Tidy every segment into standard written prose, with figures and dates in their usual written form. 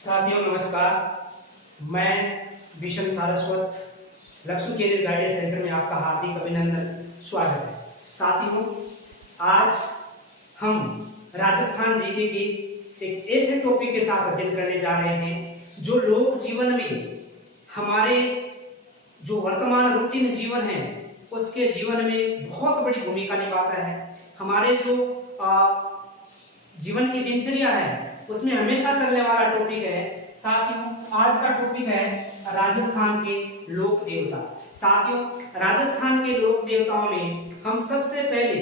साथियों नमस्कार। मैं विषम सारस्वत लक्ष्य कैरियर गाइडेंस सेंटर में आपका हार्दिक अभिनंदन स्वागत है। साथियों, आज हम राजस्थान जीके के एक ऐसे टॉपिक के साथ अध्ययन करने जा रहे हैं जो लोक जीवन में हमारे जो वर्तमान रूटीन जीवन है उसके जीवन में बहुत बड़ी भूमिका निभाता है। हमारे जो जीवन की दिनचर्या है उसमें हमेशा चलने वाला टॉपिक है। साथियों, आज का टॉपिक है राजस्थान के लोक देवता। साथियों, राजस्थान के लोक देवताओं में हम सबसे पहले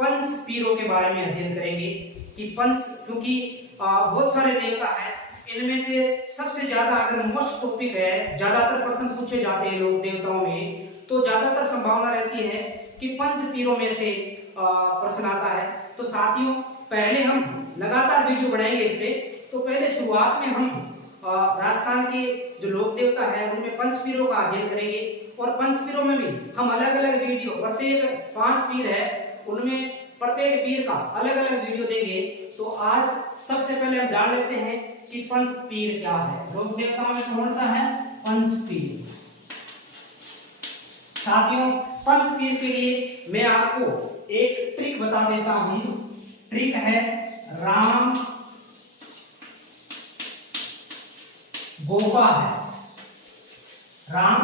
पंच पीरों के बारे में अध्ययन करेंगे कि पंच, क्योंकि बहुत सारे देवता हैं, इनमें से सबसे ज्यादा अगर मोस्ट टॉपिक है, ज्यादातर प्रश्न पूछे जाते हैं लोक देवताओं में, तो ज्यादातर संभावना रहती है कि पंच पीरों में से प्रश्न आता है। तो साथियों, पहले हम लगातार वीडियो बनाएंगे इस पे। तो पहले शुरुआत में हम राजस्थान के जो लोक देवता है उनमें पंचपीरों का अध्ययन करेंगे और पंचपीरों में भी हम अलग अलग वीडियो, प्रत्येक 5 पीर है उनमें प्रत्येक पीर का अलग अलग वीडियो देंगे। तो आज सबसे पहले हम जान लेते हैं कि पंचपीर क्या है। लोक देवताओं में कौन सा है? पंचपीर। साथियों, पंचपीर के लिए मैं आपको एक ट्रिक बता देता हूं। ट्रिक है राम गोपा है। राम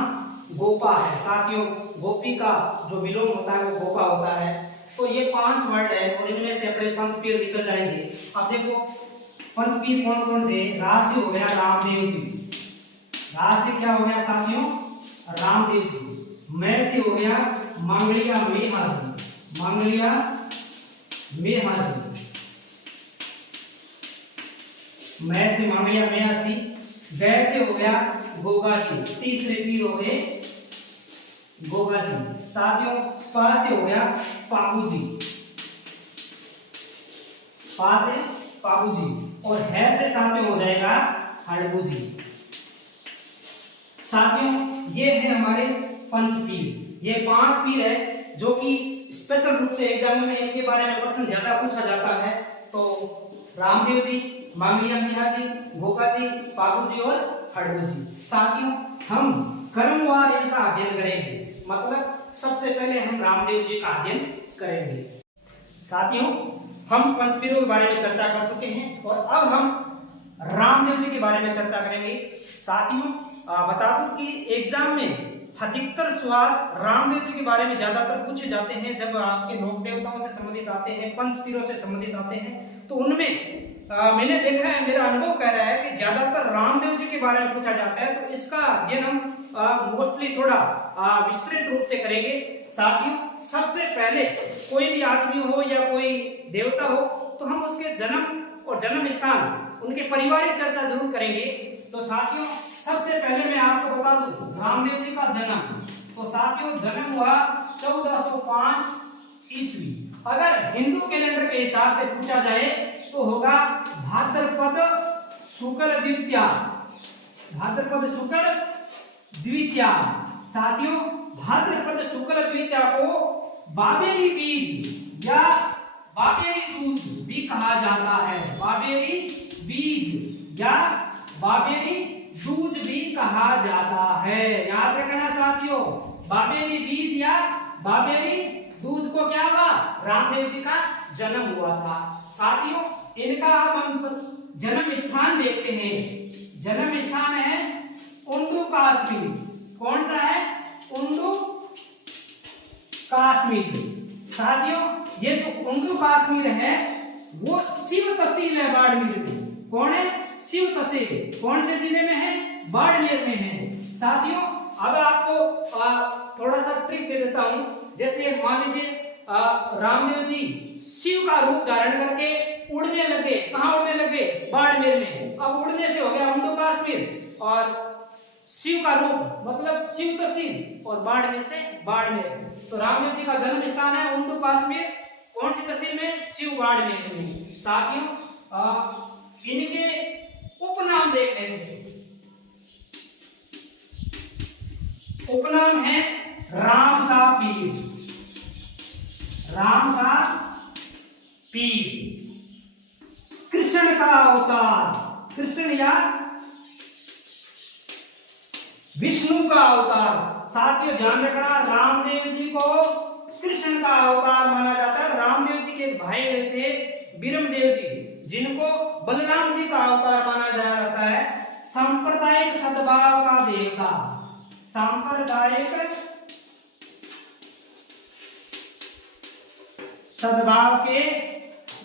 गोपा है। साथियों, गोपी का जो विलोम होता है वो गोपा होता है। तो ये 5 वर्ड है और इनमें से अपने पंचपीर निकल जाएंगे। अब देखो पंचपीर कौन कौन से? राज से हो गया रामदेव जी। राज से क्या हो गया साथियों? रामदेव जी। मैं से हो गया मांगलिया मेहा जी। मांगलिया मेहा जी। मैं से मांगलिया मेहा जी। गै से हो गया गोगा जी। तीसरे पीर हो गए गोगा जी। साथियों, पा से हो गया पापू जी। पा से पापू जी और है से साथियों हो जाएगा हड़बू जी। साथियों, ये है हमारे पंचपीर। ये 5 पीर है जो कि स्पेशल रूप से एग्जाम में इनके बारे में प्रश्न ज्यादा पूछा जाता है। तो रामदेव जी, मांगलिया मेहा जी, गोगा जी, पापू जी और हड़बू जी। साथियों, हम क्रमवार इनका अध्ययन करेंगे। मतलब सबसे पहले हम रामदेव जी का अध्ययन करेंगे। साथियों, हम पंचपीरों के बारे में चर्चा कर चुके हैं और अब हम रामदेव जी के बारे में चर्चा करेंगे। साथियों, बता दूं कि एग्जाम में अधिकतर सवाल रामदेव जी के बारे में ज्यादातर पूछे जाते हैं। जब आपके लोक देवताओं से संबंधित आते हैं, पंचपीरों से संबंधित आते हैं, तो उनमें मैंने देखा है, मेरा अनुभव कह रहा है कि ज्यादातर रामदेव जी के बारे में पूछा जाता है। तो इसका अध्ययन हम मोस्टली थोड़ा विस्तृत रूप से करेंगे। साथियों, सबसे पहले कोई भी आदमी हो या कोई देवता हो तो हम उसके जन्म और जन्म स्थान, उनके पारिवारिक चर्चा जरूर करेंगे। तो साथियों, सबसे पहले मैं आपको बता दूं रामदेव जी का जन्म। तो साथियों, जन्म हुआ 1405 ईस्वी। अगर हिंदू कैलेंडर के हिसाब से पूछा जाए तो होगा भाद्रपद शुक्ल द्वितीया। भाद्रपद शुक्ल द्वितीया। साथियों, भाद्रपद शुक्ल द्वितीया को बाबेरी बीज या बाबेरी दूज भी कहा जाता है। बाबेरी बीज या बाबेरी दूज भी कहा जाता है। याद रखना साथियों, बाबेरी बीज या बाबेरी दूज को क्या हुआ? रामदेव जी का जन्म हुआ था। साथियों, इनका हम जन्म स्थान देखते हैं। जन्म स्थान है उंडू कश्मीर। कौन सा है? उंडू कश्मीर। साथियों, ये जो उंडू कश्मीर है वो शिव तहसील है बाड़मेर में। कौन है? शिव तहसील। कौन से जिले में है? बाड़मेर में है। साथियों, अब आपको थोड़ा सा ट्रिक दे देता हूं। जैसे मान लीजिए रामदेव जी शिव का रूप धारण करके उड़ने लगे। कहां उड़ने लगे? बाड़मेर में। अब उड़ने से हो गया उंडू कश्मीर और शिव का रूप मतलब शिव तहसील और बाड़मेर से बाड़मेर। तो रामदेव जी का जन्म स्थान है उंडू कश्मीर। कौन सी तहसील में? शिव बाड़मेर में। साथियों, इनके उपनाम देख लेते हैं। उपनाम है रामसा पीर। रामसा पीर। कृष्ण का अवतार। कृष्ण या विष्णु का अवतार। साथियों ध्यान रखना, रामदेव जी को कृष्ण का अवतार माना जाता है। रामदेव जी के भाई थे बीरमदेव जी, जिनको बलराम जी का अवतार माना जाता है। सांप्रदायिक सद्भाव का देवता, सांप्रदायिक सद्भाव के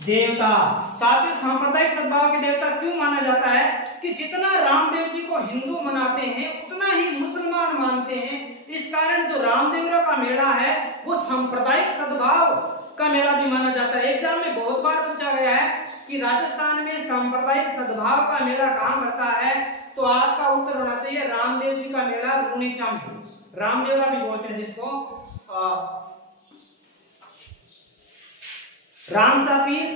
देवता। साथियों सांप्रदायिक सद्भाव के देवता क्यों माना जाता है कि जितना रामदेव जी को हिंदू मनाते हैं उतना ही मुसलमान मानते हैं। इस कारण जो रामदेवरा का मेला है वो सांप्रदायिक सद्भाव का मेला भी माना जाता है। एग्जाम में बहुत बार पूछा गया है कि राजस्थान में सांप्रदायिक सद्भाव का मेला कहां पड़ता है, तो आपका उत्तर होना चाहिए रामदेव जी का मेला रूणीचा में। रामदेवरा भी बोलते हैं जिसको। राम सा पीर,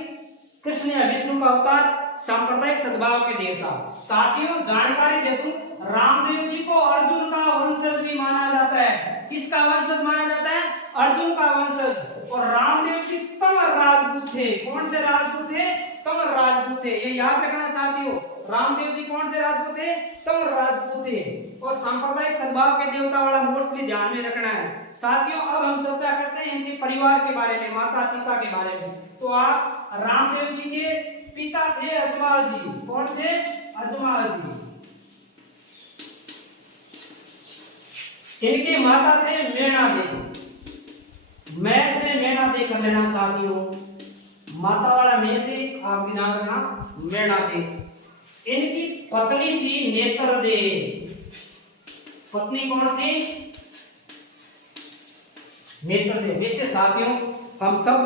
कृष्ण या विष्णु का अवतार, सांप्रदायिक सद्भाव के देवता। साथियों जानकारी दे दूं, रामदेव जी को अर्जुन का वंशज भी माना जाता है। किसका वंशज माना जाता है? अर्जुन का वंशज। और रामदेव जी तंवर राजपूत थे। कौन से राजपूत थे? तंवर राजपूत थे। ये याद रखना साथियों, रामदेव जी कौन से राजपूत थे? तंवर राजपूत थे। और सांप्रदायिक सद्भाव के देवता वाला मोस्टली ध्यान में रखना है। साथियों अब हम चर्चा करते हैं इनके परिवार के बारे में, माता पिता के बारे में। तो आप रामदेव जी के पिता थे अजमाल जी। कौन थे? अजमाल जी। इनके माता थे मेणा देवी। मैं से मेणा दे कर लेना साथियों, माता वाला मैं से आप ध्यान रखना, मेणा दे। इनकी पत्नी थी नेत्र दे। पत्नी कौन थी? नेत्र दे। वैसे साथियों हम सब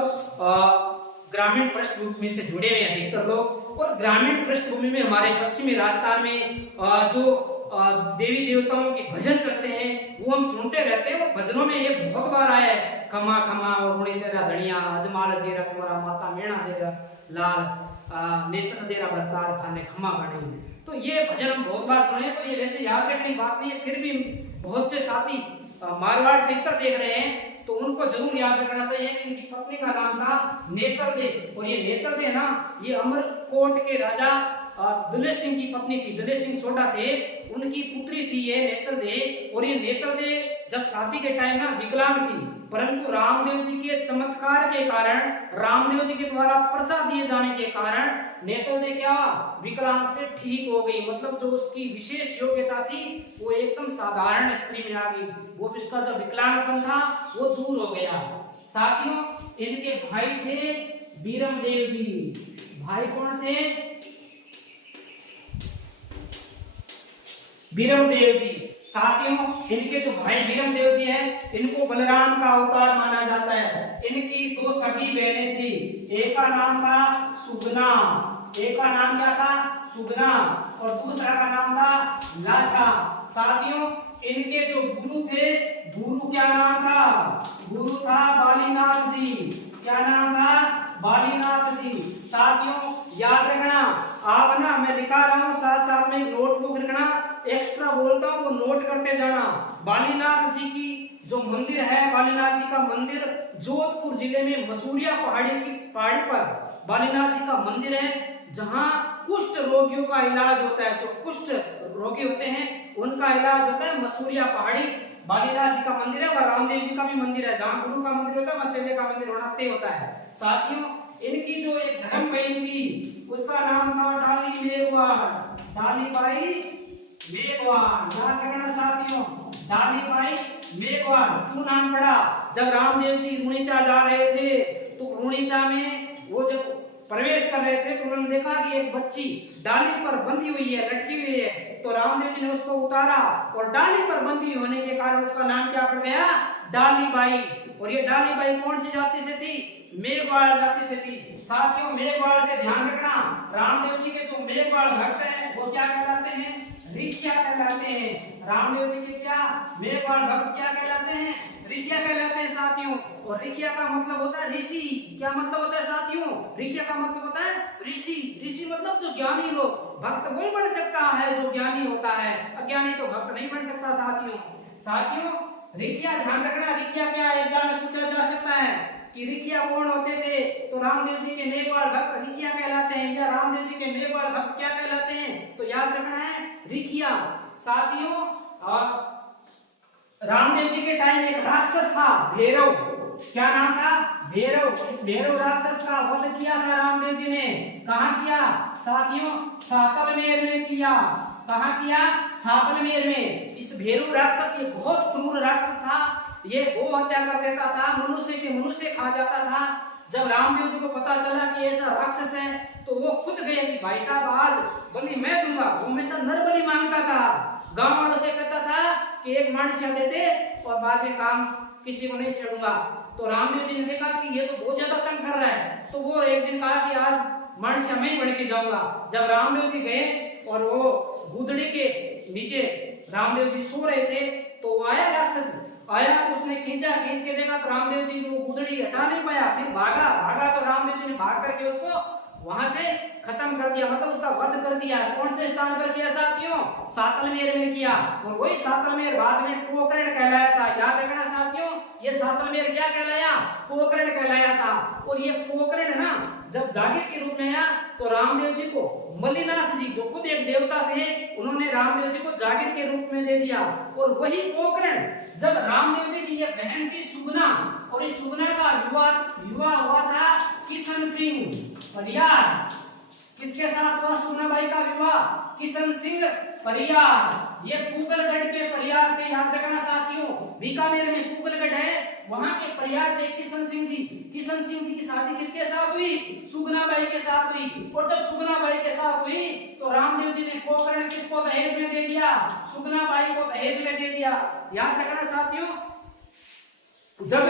ग्रामीण पृष्ठभूमि से जुड़े हुए हैं अधिकतर लोग, और ग्रामीण पृष्ठभूमि में हमारे पश्चिमी राजस्थान में जो देवी देवताओं के भजन चलते हैं वो हम सुनते रहते हैं। और भजनों में ये बहुत बार आया है, खमा खमा और रूणी चेरा धनिया, अजमाल जीरा कुमारा, माता मेणा देरा लाल, नेत्र देरा बरतार खाने खमा बनी। तो ये भजन हम बहुत बार सुने। तो ये वैसे याद रखने की बात नहीं है, फिर भी बहुत से साथी मारवाड़ से इतर देख रहे हैं तो उनको जरूर याद रखना चाहिए कि इनकी पत्नी का नाम था नेत्रदे। और ये नेत्रदे ना, ये अमरकोट के राजा दुल्ले सिंह की पत्नी थी। दुल्ले सिंह सोडा थे, उनकी पुत्री थी ये नेत्रदे। और ये नेत्रदे जब शादी के टाइम ना विकलांग थी, परंतु रामदेव जी के चमत्कार के कारण, रामदेव जी के द्वारा पर्चा दिए जाने के कारण नेत्रदे क्या विकलांग से ठीक हो गई। मतलब जो उसकी विशेष योग्यता थी वो एकदम साधारण स्त्री में आ गई। वो उसका जो विकलांगपन था वो दूर हो गया। साथियों इनके भाई थे बीरमदेव जी। भाई कौन थे? बीरमदेव जी। साथियों इनके जो भाई बीरमदेव जी हैं इनको बलराम का अवतार माना जाता है। इनकी दो सगी बहनें थी, एक का नाम था सुगना, एक का नाम क्या था? सुगना, और दूसरा का नाम था लाछा। साथियों इनके जो गुरु थे, गुरु क्या नाम था? गुरु था बालीनाथ जी। क्या नाम था? बालीनाथ जी। साथियों याद रखना, आप ना मैं लिखा रहा हूँ साथ साथ में नोटबुक रखना, एक्स्ट्रा बोलता हूँ वो नोट करते जाना। बालीनाथ जी की जो मंदिर है, बालीनाथ जी का मंदिर जोधपुर जिले में मसूरिया पहाड़ी पर बालीनाथ जी का मंदिर है, जहाँ कुष्ठ रोगियों का इलाज होता है। जो कुष्ठ रोगी होते हैं उनका इलाज होता है मसूरिया पहाड़ी। बालीनाथ जी का मंदिर है, वह रामदेव जी का भी मंदिर है। जहाँ गुरु का मंदिर होता है वहाँ चेले का मंदिर होना तय होता है। साथियों इनकी जो एक धर्म बहन थी उसका नाम था डाली मेघवाल। डाली बाई मेघवाल, याद रखना साथियों, डाली बाई मेघवाल। क्यों नाम पड़ा? जब रामदेव जी रूणीचा जा रहे थे तो रूणीचा में वो जब प्रवेश कर रहे थे तो उन्होंने देखा कि एक बच्ची डाली पर बंधी हुई है, लटकी हुई है। तो रामदेव जी ने उसको उतारा और डाली पर बंधी होने के कारण उसका नाम क्या पड़ गया? डाली बाई। और ये डाली बाई कौन सी जाति से थी? मेघवाल जाति से थी। साथियों मेघवाल से ध्यान रखना, रामदेव जी के जो मेघवाल भक्त हैं वो क्या कहलाते हैं? रिखिया कहलाते हैं। रामदेव जी के क्या मेघवाल भक्त क्या कहलाते हैं? रिखिया कहलाते हैं साथियों। और रिखिया का मतलब होता है ऋषि। क्या मतलब होता है साथियों? रिखिया का मतलब होता है ऋषि। ऋषि मतलब जो ज्ञानी लोग। भक्त वही बन सकता है जो ज्ञानी होता है, अज्ञानी तो भक्त नहीं बन सकता साथियों। साथियों रिखिया ध्यान रखना, रिखिया क्या एग्जाम में पूछा जा सकता है कि रिखिया कौन होते थे? तो रामदेव जी के मेघवाल भक्त रिखिया कहलाते हैं, या रामदेव जी के मेघवाल भक्त क्या कहलाते हैं? तो याद रखना है रिखिया। साथियों रामदेव जी के टाइम एक राक्षस था भैरव। क्या नाम था? भैरव। इस भैरव राक्षस का वध किया था रामदेव जी ने। कहाँ किया साथियों? सातलमेर में किया। कहाँ किया? सातलमेर में। इस भैरव राक्षस, ये बहुत क्रूर राक्षस था। ये गो हत्या कर देता था, मनुष्य के मनुष्य खा जाता था। जब रामदेव जी को पता चला कि ऐसा राक्षस है तो वो खुद गए कि भाई साहब आज बलि मैं दूंगा। वो हमेशा नर बलि मांगता था। गांव वालों से कहता था कि एक माणिसा दे दे और बाद में काम किसी को नहीं छोड़ूंगा। तो रामदेव जी ने देखा कि ये तो बहुत ज्यादा तंग कर रहा है, तो वो एक दिन कहा कि आज माणिसा मैं ही बन के जाऊंगा। जब रामदेव जी गए और वो गुदड़ी के नीचे रामदेव जी सो रहे थे तो आया राक्षस। आया तो उसने खींच के देखा तो रामदेव जी वो गुदड़ी हटा नहीं पाया। फिर भागा तो रामदेव जी ने भाग करके उसको वहां से खत्म कर दिया, मतलब उसका वध कर दिया। कौन से स्थान पर किया साथियों? सातलमेर में किया। और वही सातलमेर बाद में पोखरण कहलाया था। याद रखना साथियों, ये सातलमेर क्या कहलाया? पोखरण कहलाया था। और ये पोखरण ना जब जागीर के रूप में आया तो रामदेव जी को मल्लीनाथ जी जो खुद एक देवता थे, उन्होंने रामदेव जी को जागीर के रूप में दे दिया। और वही पोखरण जब रामदेव जी की ये बहन थी सुगना, और इस सुगना का विवाह हुआ था किशन सिंह परियार। किसके साथ हुआ सुगना बाई का विवाह? किशन सिंह परियार। ये पूगलगढ़ के परियार थे। याद रखना साथियों, बीकानेर में पूगलगढ़ है, वहां के परियार थे किशन सिंह जी। किशन सिंह जी की शादी किसके साथ हुई? सुगना बाई के साथ हुई। और जब सुगना बाई के साथ हुई तो रामदेव जी ने पोखरण किसको दहेज में दे दिया? सुगना बाई को दहेज में दे दिया। याद रखना साथियों, जब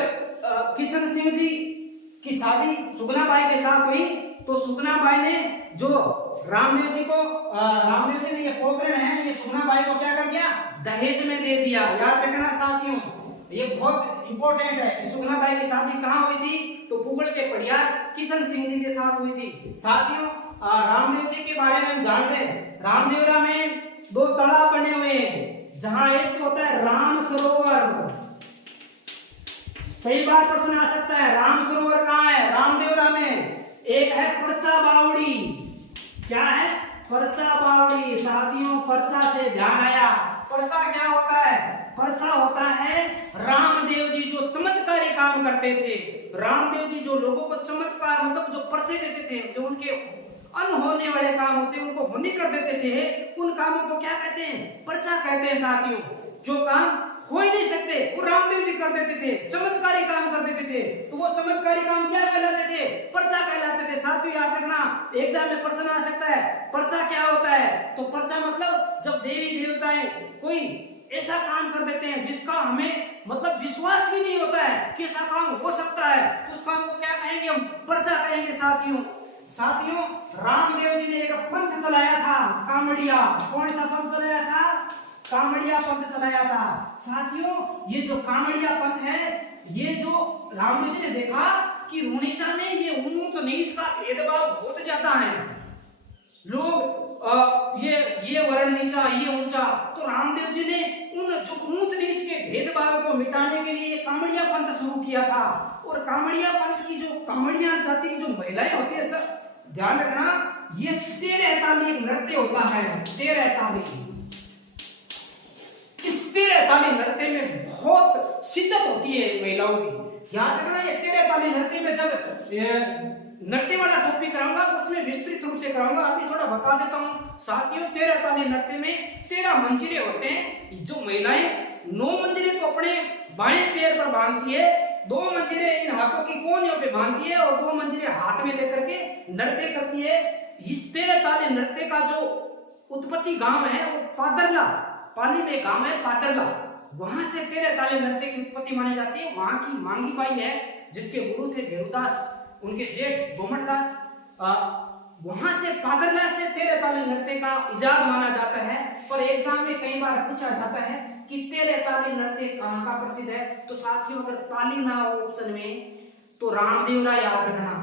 किशन सिंह जी की शादी सुगना बाई के साथ हुई तो सुगना बाई ने जो रामदेव जी ने ये पोखरण है, ये सुगना बाई को क्या कर दिया? दहेज में दे दिया। याद रखना साथियों, ये बहुत इंपॉर्टेंट है। सुगना बाई की शादी कहाँ हुई थी? तो पुगल के परियार किशन सिंह जी के साथ हुई थी। साथियों, रामदेव जी के बारे में हम जानते हैं। रामदेवरा में 2 तालाब बने हुए हैं, जहां एक तो होता है राम सरोवर। कई बार प्रश्न आ सकता है राम सरोवर कहाँ है? रामदेवरा में। एक है परचा बावड़ी। क्या है? परचा बावड़ी। साथियों, परचा से ध्यान आया। परचा क्या होता है? परचा होता है रामदेव जी जो चमत्कारी काम करते थे। रामदेव जी जो लोगों को चमत्कार मतलब जो पर्चे देते थे, जो उनके अनहोने वाले काम होते हैं उनको होने कर देते थे, उन कामों को क्या कहते हैं? पर्चा कहते हैं साथियों। जो काम हो ही नहीं सकते वो रामदेव जी कर देते थे, चमत्कारी काम कर देते थे। तो वो चमत्कारी काम क्या कहलाते थे? पर्चा कहलाते थे। साथियों याद रखना, एग्जाम में प्रश्न आ सकता है पर्चा क्या होता है? तो पर्चा मतलब जब देवी देवताएं कोई ऐसा काम कर देते हैं जिसका हमें मतलब विश्वास भी नहीं होता है कि ऐसा काम हो सकता है, तो उस काम को क्या कहेंगे? हम पर्चा कहेंगे साथियों, रामदेव जी ने एक पंथ चलाया था, कामड़िया। कौन सा पंथ चलाया था? कामड़िया पंथ चलाया था। साथियों, ये जो कामड़िया पंथ है, ये जो रामदेव जी ने देखा कि रूणीचा में ये ऊंच नीच का भेदभाव बहुत ज्यादा है। लोग ये वर्ण नीचा, ये ऊंचा। तो रामदेव जी ने उन जो ऊंच नीच के भेदभाव को मिटाने के लिए कामड़िया पंथ शुरू किया था। और कामड़िया पंथ की जो कामड़िया जाति की जो महिलाएं होती है, सब ध्यान रखना, ये 13 ताली एक नृत्य होता है। 13 ताली। इस 13 ताली नृत्य में बहुत शिद्दत होती है महिलाओं की। याद रखना, ये 13 ताली नृत्य में जब नृत्य वाला टॉपिक कराऊंगा उसमें विस्तृत रूप से कराऊंगा। अभी थोड़ा बता देता हूँ साथियों, 13 ताली नृत्य में 13 मंजिरे होते हैं। जो महिलाएं 9 मंजिरे तो अपने बाएं पैर पर बांधती है, 2 मंजिरे इन हाथों की कोनियों पे बांधती है और 2 मंजिरे हाथ में लेकर के नृत्य करती है। इस 13 ताली नृत्य का जो उत्पत्ति गांव है वो पादरला, पाली में गांव है पादरला, वहां से 13 ताली नृत्य की उत्पत्ति मानी जाती है। वहां की मांगी बाई है जिसके गुरु थे भेरुदास, उनके जेठ गोमटदास, वहां से पादरला से 13 ताली नृत्य का इजाद माना जाता है। पर एग्जाम में कई बार पूछा जाता है कि 13 ताली नृत्य कहाँ का प्रसिद्ध है? तो साथियों, अगर ताली ना हो ऑप्शन में तो रामदेवरा याद रखना,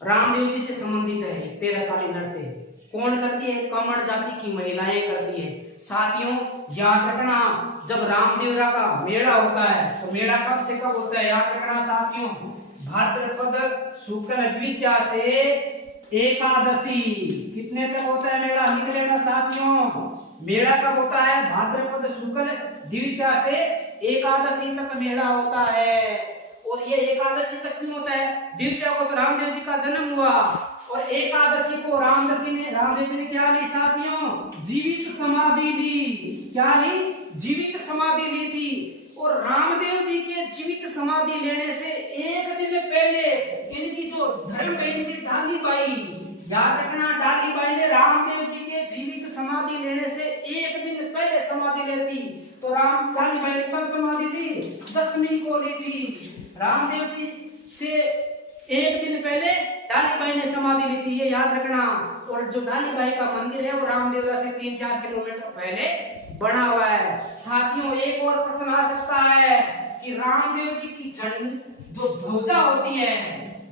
रामदेव जी से संबंधित है 13 ताली नृत्य। कौन करती है? कमर जाति की महिलाएं करती है। साथियों याद रखना, जब रामदेवरा का मेला होता है तो मेला कब से कब होता है? याद रखना साथियों, भाद्रपद शुक्ल द्वितीया से एकादशी। कितने तक होता है मेला, निकलेगा साथियों। मेला कब होता है, भाद्रपद शुक्ल द्वितीया से एकादशी तक मेला होता है। और ये एकादशी तक क्यों होता है, द्वितीया को तो रामदेव जी का जन्म हुआ, और एकादशी को रामदेव जी ने क्या ली साथियों, जीवित समाधि ली। क्या ली, जीवित समाधि ली थी। और रामदेव जी के जीवित समाधि लेने से एक दिन पहले इनकी जो धर्म बहन थी डालीबाई, याद रखना, डालीबाई ने रामदेव जी के जीवित समाधि लेने से एक दिन पहले समाधि ली थी। तो डालीबाई ने कब समाधि ली, 10वीं को ली थी। रामदेव जी से एक दिन पहले डालीबाई ने समाधि ली थी, ये याद रखना। और जो डालीबाई का मंदिर है वो रामदेवरा से 3-4 किलोमीटर पहले बना हुआ है। साथियों एक और प्रश्न आ सकता है कि रामदेव जी की जो ध्वजा होती है,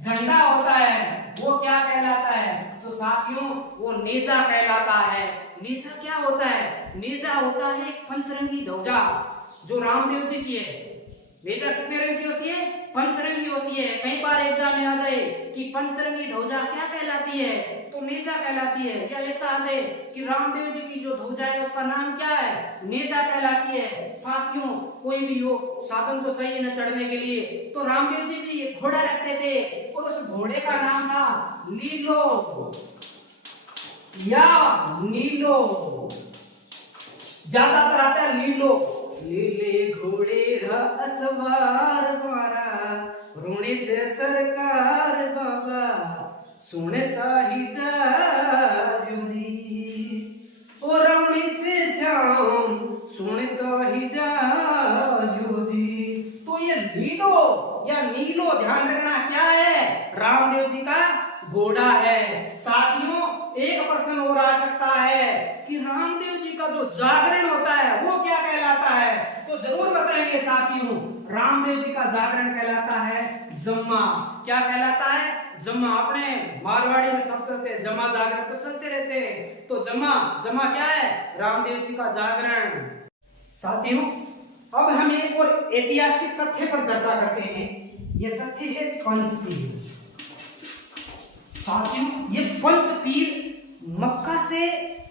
झंडा होता है, वो क्या कहलाता है, तो साथियों वो नेजा कहलाता है। नेजा क्या होता है, नेजा होता है एक पंचरंगी ध्वजा जो रामदेव जी की है। नेजा कितने रंग की होती है, पंचरंगी होती है। कई बार एग्जाम में आ जाए कि पंचरंगी ध्वजा क्या कहलाती है, तो नेजा कहलाती है। या ऐसा आ जाए कि रामदेव जी की जो ध्वजा है उसका नाम क्या है, नेजा कहलाती है। साथियों कोई भी हो साधन तो चाहिए ना चढ़ने के लिए, तो रामदेव जी भी घोड़ा रखते थे और उस घोड़े का नाम था लीलो या नीलो, ज्यादातर आता है लीलो। लीले घोड़े असवार मारा ऋणीचे सरकार बाबा सुनता ही जाजुदी, ओ ऋणीचे श्याम सुनता ही जाजुदी। तो ये लीलो या नीलो ध्यान रखना क्या है, रामदेव जी का घोड़ा है। साथियों एक प्रश्न और आ सकता है कि रामदेव जी का जो जागरण होता है वो क्या कहलाता है, तो जरूर बताएंगे साथियों। रामदेव जी का जागरण कहलाता है जम्मा। क्या कहलाता है, जम्मा। अपने मारवाड़ी में सब चलते हैं, जमा जागरण तो चलते रहते हैं, तो जमा क्या है, रामदेव जी का जागरण। साथियों अब हम एक और ऐतिहासिक तथ्य पर चर्चा करते हैं। यह तथ्य है पंचपीर। साथियों ये पंचपीर मक्का से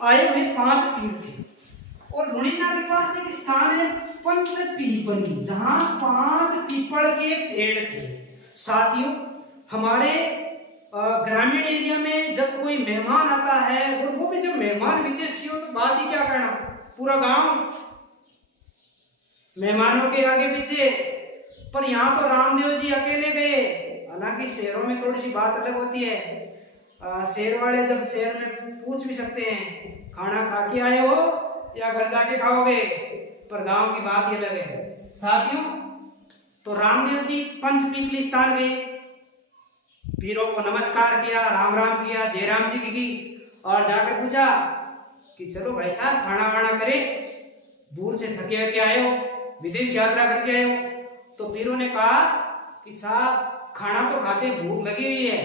आए हुए 5 पीर थे, और रुणीचा के पास एक स्थान है पंचपीपली, जहां 5 पीपल के पेड़ थे। साथियों हमारे ग्रामीण एरिया में जब कोई मेहमान आता है, और वो भी जब मेहमान विदेशी हो तो बात ही क्या करना, पूरा गांव मेहमानों के आगे पीछे। पर यहाँ तो रामदेव जी अकेले गए। हालांकि शहरों में थोड़ी सी बात अलग होती है, शहर वाले जब शहर में पूछ भी सकते हैं खाना खा के आए हो या घर जाके खाओगे, पर गांव की बात ही अलग है। साथियों तो रामदेव जी पंचपीपली स्थान गए, पीरों को नमस्कार किया, राम राम किया, जय राम जी की, और जाकर पूछा कि चलो भाई साहब खाना वाना करें, दूर से थके हुए आए हो, विदेश यात्रा करके आए हो। तो पीरों ने कहा कि साहब खाना तो खाते, भूख लगी हुई है,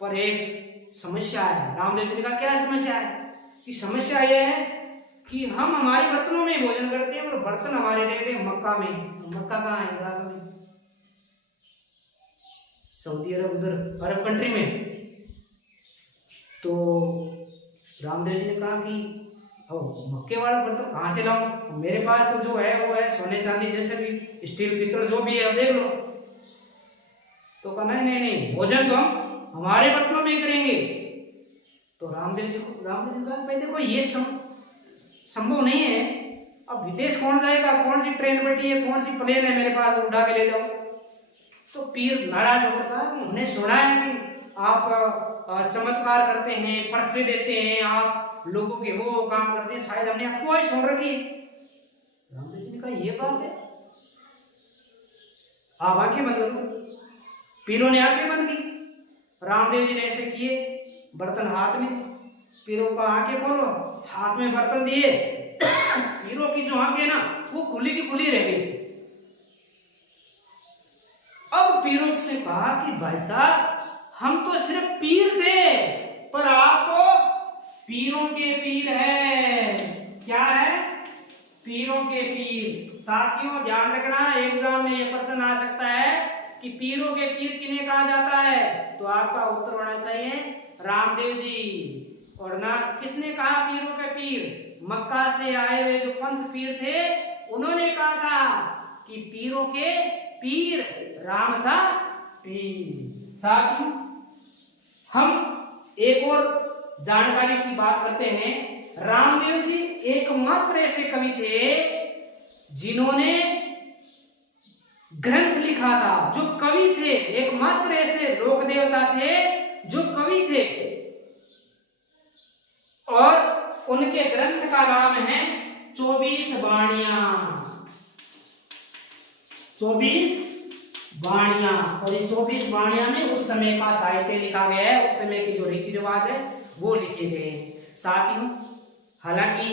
पर एक समस्या है। रामदेव जी ने कहा क्या समस्या है, कि समस्या यह है कि हम हमारे बर्तनों में भोजन करते हैं और बर्तन हमारे रह गए मक्का में। मक्का कहाँ है, इराक में, सऊदी अरब, उधर अरब कंट्री में। तो रामदेव जी ने कहा कि मक्के वाला बर्तन कहाँ से लाऊं, मेरे पास तो जो है वो है सोने चांदी जैसे भी, स्टील पीतल जो भी है देख लो। तो कहा नहीं भोजन तो हम हमारे बर्तनों में करेंगे। तो रामदेव जी ने कहा भाई देखो ये संभव नहीं है, अब विदेश कौन जाएगा, कौन सी ट्रेन बैठी है, कौन सी प्लेन है मेरे पास उठा के ले जाओ। तो पीर नाराज होकर कहा कि हमने सुना है कि आप चमत्कार करते हैं, पर्चे देते हैं, आप लोगों के वो काम करते हैं, शायद हमने अफवाह सुन रखी। रामदेव जी ने कहा ये बात है, आप आंखें बंद करो। पीरों ने आंखें बंद की, रामदेव जी ने ऐसे किए, बर्तन हाथ में, पीरों का आंखें खोलो, हाथ में बर्तन दिए। पीरों की जो आंखें ना वो खुली की खुली रह गई। अब पीरों से कहा कि भाई साहब हम तो सिर्फ पीर थे, पर आपको पीरों के पीर है। क्या है, पीरों के पीर। साथियों ध्यान रखना, एग्जाम में ये प्रश्न आ सकता है कि पीरों के पीर किन्हें कहा जाता है, तो आपका उत्तर होना चाहिए रामदेव जी। और ना किसने कहा पीरों के पीर? मक्का से आए हुए जो पंच पीर थे उन्होंने कहा था कि पीरों के पीर राम सा पीर। साथियों, हम एक और जानकारी की बात करते हैं। रामदेव जी एकमात्र ऐसे कवि थे जिन्होंने ग्रंथ लिखा था, जो कवि थे, एकमात्र ऐसे लोक देवता थे जो कवि थे, और उनके ग्रंथ का नाम है 24 वाणियां। 24 वाणियां। और इस 24 वाणियां में उस समय का साहित्य लिखा गया है, उस समय के जो रीति रिवाज है वो लिखे गए हैं। साथियों, हालांकि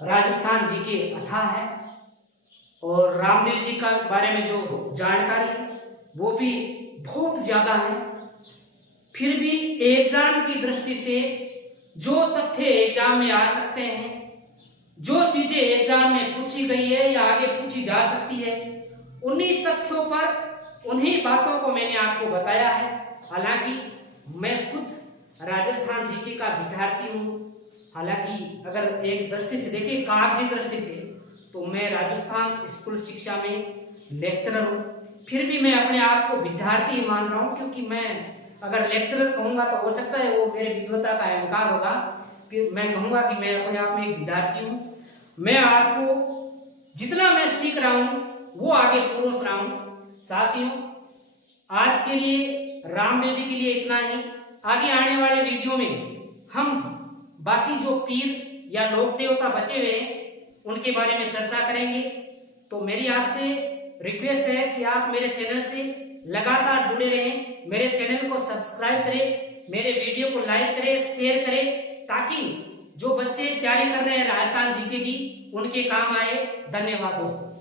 राजस्थान जी के अथाह है और रामदेव जी का बारे में जो जानकारी है वो भी बहुत ज्यादा है, फिर भी एग्जाम की दृष्टि से जो तथ्य एग्जाम में आ सकते हैं, जो चीजें एग्जाम में पूछी गई है या आगे पूछी जा सकती है, उन्हीं तथ्यों पर, उन्हीं बातों को मैंने आपको बताया है। हालांकि मैं खुद राजस्थान जीके का विद्यार्थी हूँ। हालांकि अगर एक दृष्टि से देखें, कागजी दृष्टि से, तो मैं राजस्थान स्कूल शिक्षा में लेक्चरर हूँ, फिर भी मैं अपने आप को विद्यार्थी मान रहा हूँ, क्योंकि मैं अगर लेक्चरर कहूँगा तो हो सकता है वो मेरे विद्वता का अहंकार होगा, फिर मैं कहूँगा कि मैं अपने आप में एक विद्यार्थी हूँ। मैं आपको जितना मैं सीख रहा हूँ वो आगे परोस रहा हूँ। साथियों, आज के लिए रामदेव जी के लिए इतना ही। आगे आने वाले वीडियो में हम बाकी जो पीर या लोक देवता बचे हुए हैं उनके बारे में चर्चा करेंगे। तो मेरी आपसे रिक्वेस्ट है कि आप मेरे चैनल से लगातार जुड़े रहें, मेरे चैनल को सब्सक्राइब करें, मेरे वीडियो को लाइक करें, शेयर करें, ताकि जो बच्चे तैयारी कर रहे हैं राजस्थान जीके की उनके काम आए। धन्यवाद दोस्तों।